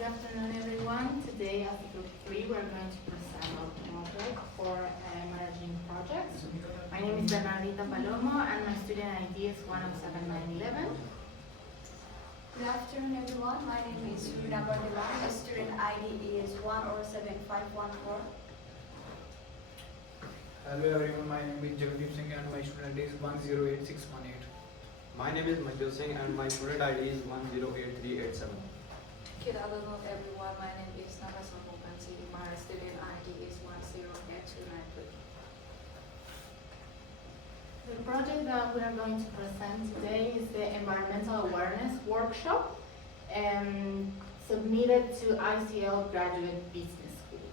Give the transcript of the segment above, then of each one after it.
Good afternoon, everyone. Today, as Group 3, we're going to present our project for managing projects. My name is Bernardita Palomo, and my student ID is 107911. Good afternoon, everyone. My name is Rina Bardila. My student ID is 107514. Hello everyone, my name is Jagdeep Singh and my student ID is 108618. My name is Manju Singh and my student ID is 108387. Good afternoon, everyone. My name is Natasha Mukansi. My student ID is 108293. The project that we are going to present today is the Environmental Awareness Workshop submitted to ICL Graduate Business School.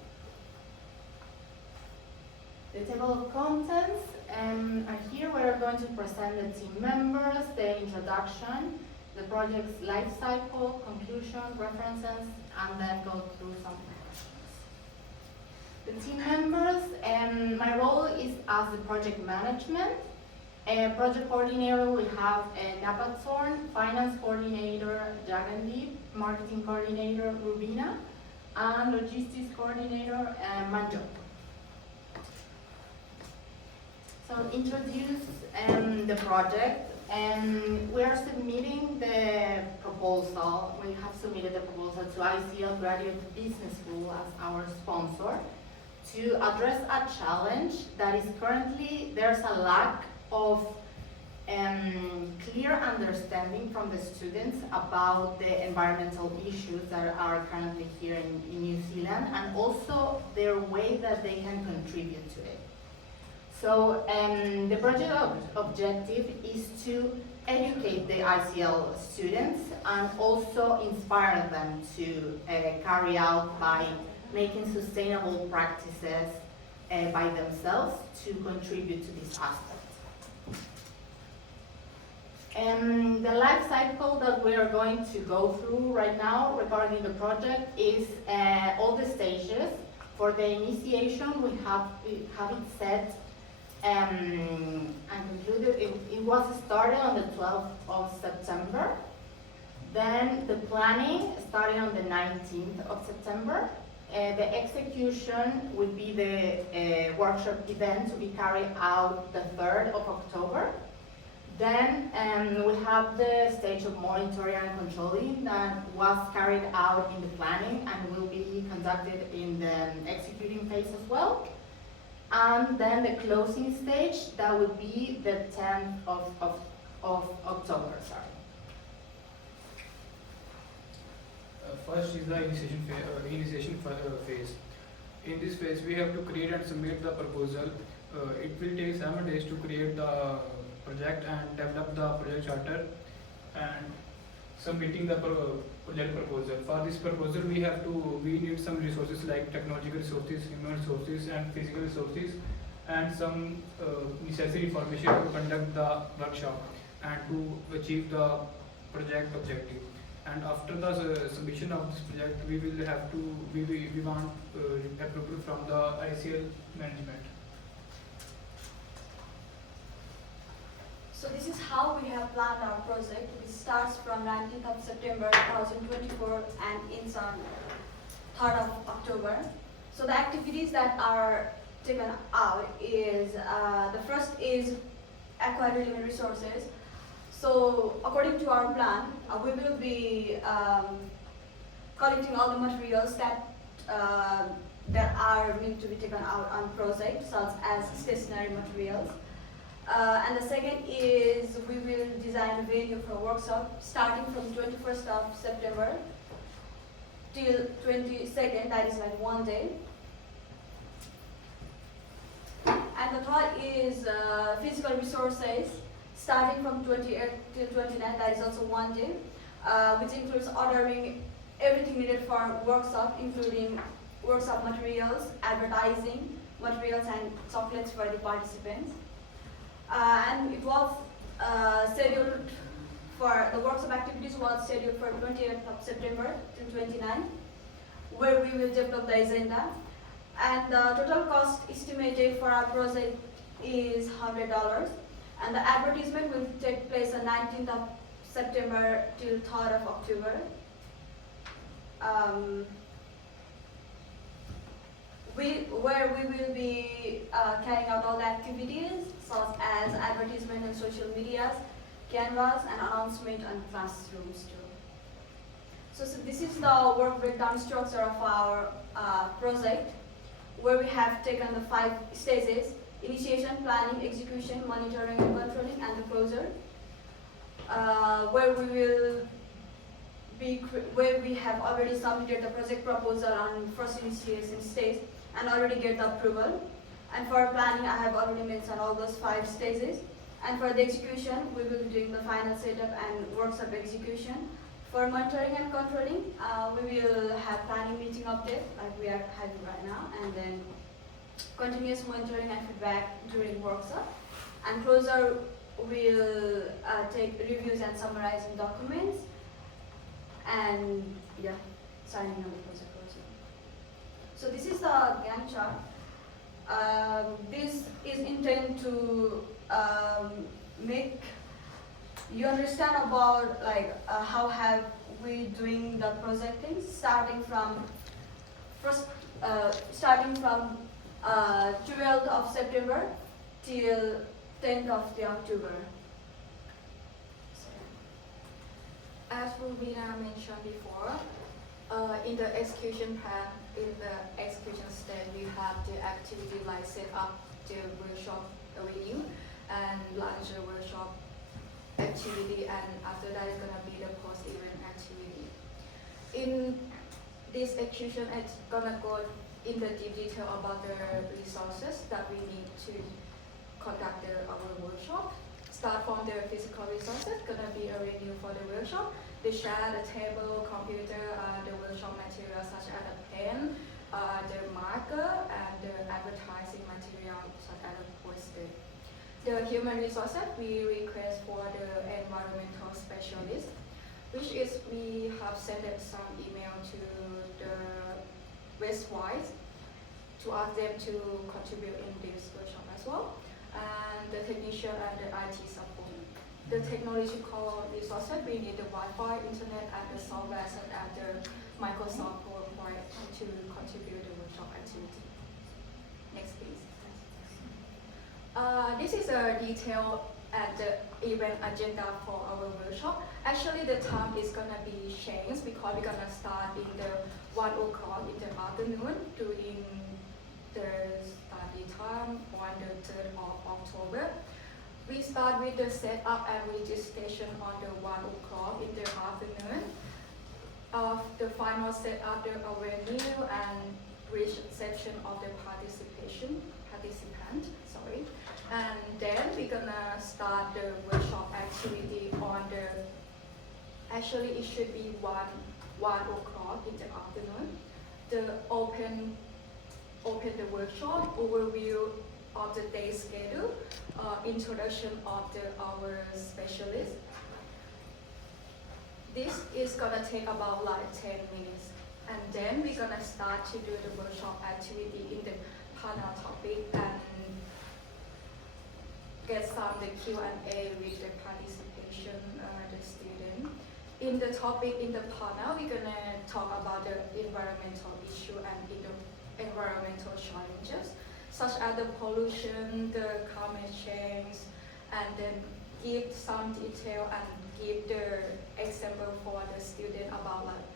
The table of contents are here. We are going to present the team members, the introduction, the project's life cycle, conclusion, references, and then go through some questions. The team members, my role is as the project management. Project coordinator, we have Napat Zorn, finance coordinator, Jagandeep, marketing coordinator, Rubina, and logistics coordinator, Manjot. So introduce the project, and we are submitting the proposal. We have submitted the proposal to ICL Graduate Business School as our sponsor to address a challenge that is currently, there's a lack of clear understanding from the students about the environmental issues that are currently here in New Zealand, and also their way that they can contribute to it. So the project objective is to educate the ICL students and also inspire them to carry out by making sustainable practices by themselves to contribute to this aspect. The life cycle that we are going to go through right now regarding the project is all the stages. For the initiation, we have it set and concluded. It was started on the 12th of September. Then the planning started on the 19th of September. The execution would be the workshop event to be carried out the 3rd of October. Then we have the stage of monitoring and controlling that was carried out in the planning and will be conducted in the executing phase as well. And then the closing stage, that would be the 10th of October, sorry. First is the initiation phase. In this phase, we have to create and submit the proposal. It will take 7 days to create the project and develop the project charter and submitting the project proposal. For this proposal, we need some resources like technological resources, human resources, and physical resources, and some necessary information to conduct the workshop and to achieve the project objective. And after the submission of this project, we want approval from the ICL management. So this is how we have planned our project. It starts from 19th of September 2024 and ends on 3rd of October. So the activities that are taken out is, the first is acquire human resources. So according to our plan, we will be collecting all the materials that are meant to be taken out on project, such as stationary materials. And the second is we will design a venue for a workshop starting from 21st of September till 22nd, that is like 1 day. And the third is physical resources starting from 28th till 29th, that is also 1 day, which includes ordering everything needed for workshop, including workshop materials, advertising materials, and chocolates for the participants. And it was scheduled for the workshop activities was scheduled for 28th of September till 29th, where we will develop the agenda. And the total cost estimated for our project is $100. And the advertisement will take place on 19th of September till 3rd of October. where we will be carrying out all the activities such as advertisement on social medias, canvas, and announcement on classrooms too. So this is the work breakdown structure of our project, where we have taken the 5 stages: initiation, planning, execution, monitoring and controlling, and the closure, where we have already submitted the project proposal on first initiation stage and already get the approval. And for planning, I have already mentioned all those 5 stages. And for the execution, we will be doing the final setup and workshop execution. For monitoring and controlling, we will have planning meeting update like we are having right now, and then continuous monitoring and feedback during workshop. And closer, we'll take reviews and summarizing documents, and yeah, signing on the project closer. So this is the Gantt chart. This is intended to make you understand about like how have we doing the project things, starting from 12th of September till 10th of the October. As Rubina mentioned before, in the execution plan, in the execution stage, we have the activity like set up the workshop venue and launch the workshop activity, and after that is gonna be the post-event activity. In this execution, it's gonna go in the deep detail about the resources that we need to conduct our workshop. Start from the physical resources, gonna be a venue for the workshop, the chair, the table, computer, the workshop material such as a pen, the marker, and the advertising material such as a poster. The human resources, we request for the environmental specialist, which is we have sent some email to the Westwise to ask them to contribute in this workshop as well. And the technician and the IT support. The technological resources, we need the Wi-Fi, internet, and the software such as the Microsoft PowerPoint to contribute the workshop activity. Next please. This is a detail at the event agenda for our workshop. Actually, the time is gonna be changed because we're gonna start in the 1 o'clock in the afternoon during the study time on the 3rd of October. We start with the setup and registration on the 1 o'clock in the afternoon. Of the final setup, the venue and reception of the participant. And then we're gonna start the workshop activity on the. Actually, it should be 1 o'clock in the afternoon. The open the workshop, overview of the day schedule, introduction of our specialist. This is gonna take about like 10 minutes, and then we're gonna start to do the workshop activity in the panel topic and get some the Q&A with the participation, the student. In the topic in the panel, we're gonna talk about the environmental issue and the environmental challenges, such as the pollution, the climate change, and then give some detail and give the example for the student about like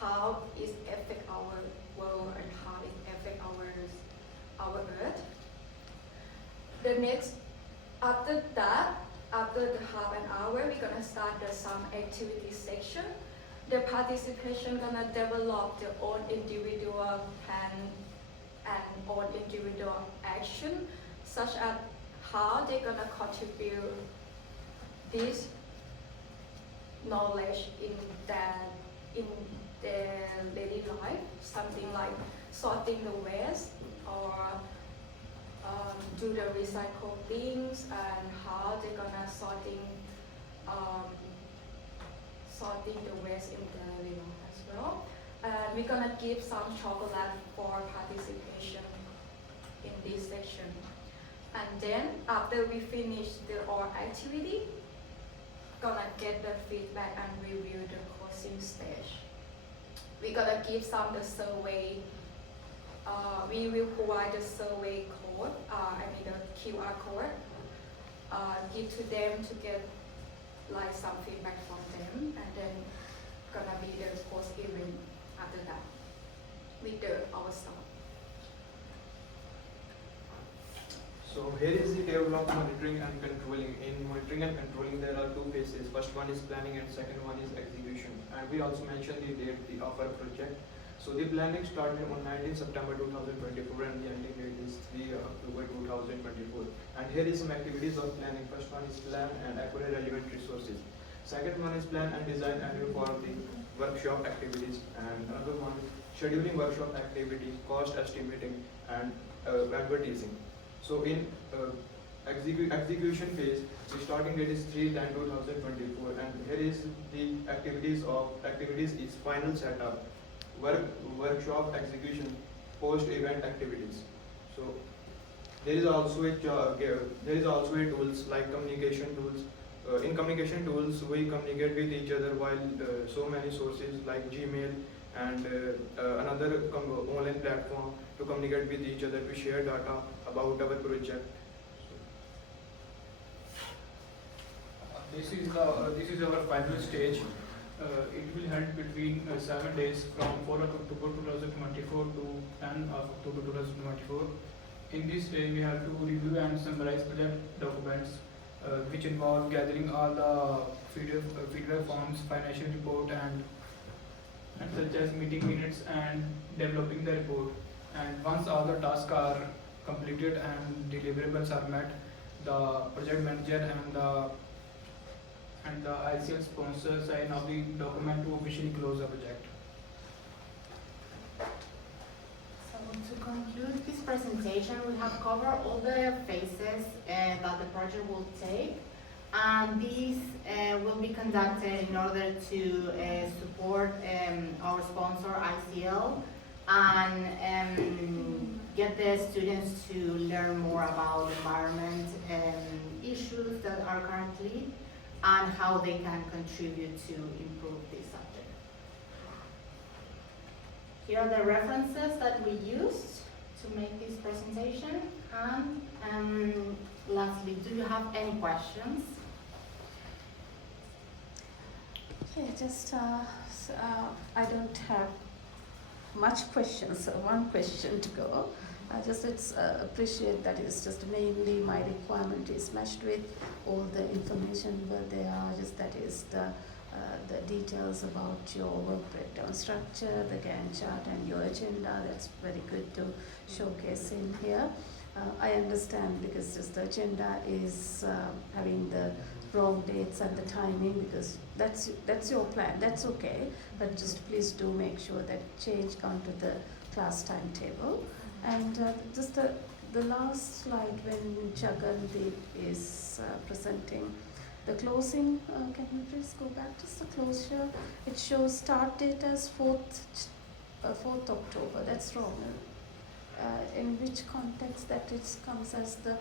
how it affect our world and how it affect our earth. The next, after that, after the half an hour, we're gonna start the some activity section. The participation gonna develop their own individual plan and own individual action, such as how they're gonna contribute this knowledge in their daily life, something like sorting the waste or do the recycling and how they're gonna sorting the waste in their daily life as well. And we're gonna give some chocolate for participation in this section. And then after we finish our activity, gonna get the feedback and review the closing stage. we're gonna give some the survey. We will provide the survey code, the QR code, give to them to get like some feedback from them, and then gonna be the post event after that with our staff. So here is the table of monitoring and controlling. In monitoring and controlling, there are two phases. First one is planning and second one is execution. And we also mentioned the date of our project. So the planning started on 19 September 2024 and the ending date is 3 October 2024. And here is some activities of planning. First one is plan and acquire relevant resources. Second one is plan and design and for the workshop activities. And another one, scheduling workshop activities, cost estimating and advertising. So in execution phase, the starting date is 3/10/2024, and here is the activities is final setup, workshop execution, post-event activities. So there is also a tools like communication tools. In communication tools, we communicate with each other while so many sources like Gmail and another online platform to communicate with each other, to share data about our project. This is our final stage. It will held between 7 days from 4 October 2024 to 10 October 2024. In this stage, we have to review and summarize project documents, which involve gathering all the feedback forms, financial report, and such as meeting minutes and developing the report. And once all the tasks are completed and deliverables are met, the project manager and the ICL sponsor sign off the document to officially close the project. So to conclude this presentation, we have covered all the phases that the project will take, and these will be conducted in order to support our sponsor ICL and get the students to learn more about environment issues that are currently and how they can contribute to improve this subject. Here are the references that we used to make this presentation, and lastly, do you have any questions? Okay, just I don't have much questions, so one question to go. I just appreciate that it's just mainly my requirement is matched with all the information, but there are just that is the details about your work breakdown structure, the Gantt chart and your agenda. That's very good to showcase in here. I understand because just the agenda is having the wrong dates and the timing, because that's your plan, that's okay, but just please do make sure that change onto the class timetable. And just the last slide when Jagandeep is presenting the closing, can you please go back to the closure? It shows start date as 4th October, that's wrong. In which context that it comes as the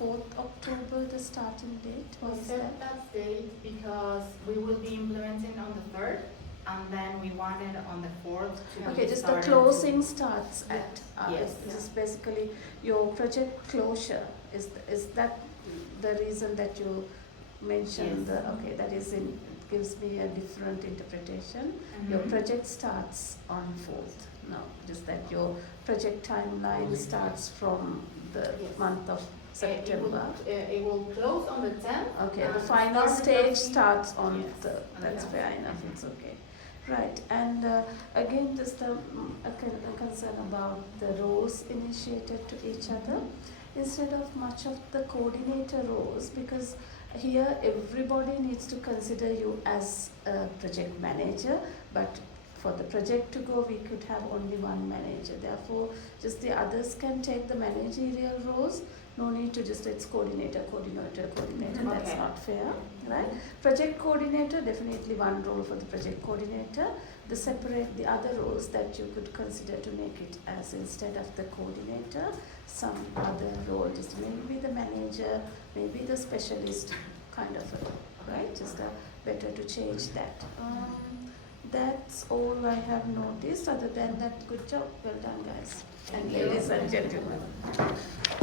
4th October, the starting date? We Was set that date because we will be implementing on the 3rd, and then we wanted on the 4th to be Okay, just the started closing starts at, Yes. this is basically your project closure. Is that the reason that you mentioned? Yes. Okay, that is gives me a different interpretation. Mhm. Your project starts on 4th. No, just that your project timeline starts from the Yes. month of September. It will close on the 10th. Okay, the and final start stage adopting- starts on Yes, the, on the that's 10th. fair enough, it's okay. Right, and again, just a concern about the roles initiated to each other. Instead of much of the coordinator roles, because here everybody needs to consider you as a project manager, but for the project to go, we could have only one manager. Therefore, just the others can take the managerial roles. No need to just, it's coordinator. That's Okay. not fair, right? Project coordinator, definitely one role for the project coordinator. The other roles that you could consider to make it as, instead of the coordinator, some other role, just maybe the manager, maybe the specialist kind of a, right? Just better to change that. That's all I have noticed. Other than that, good job. Well done, guys and ladies and gentlemen.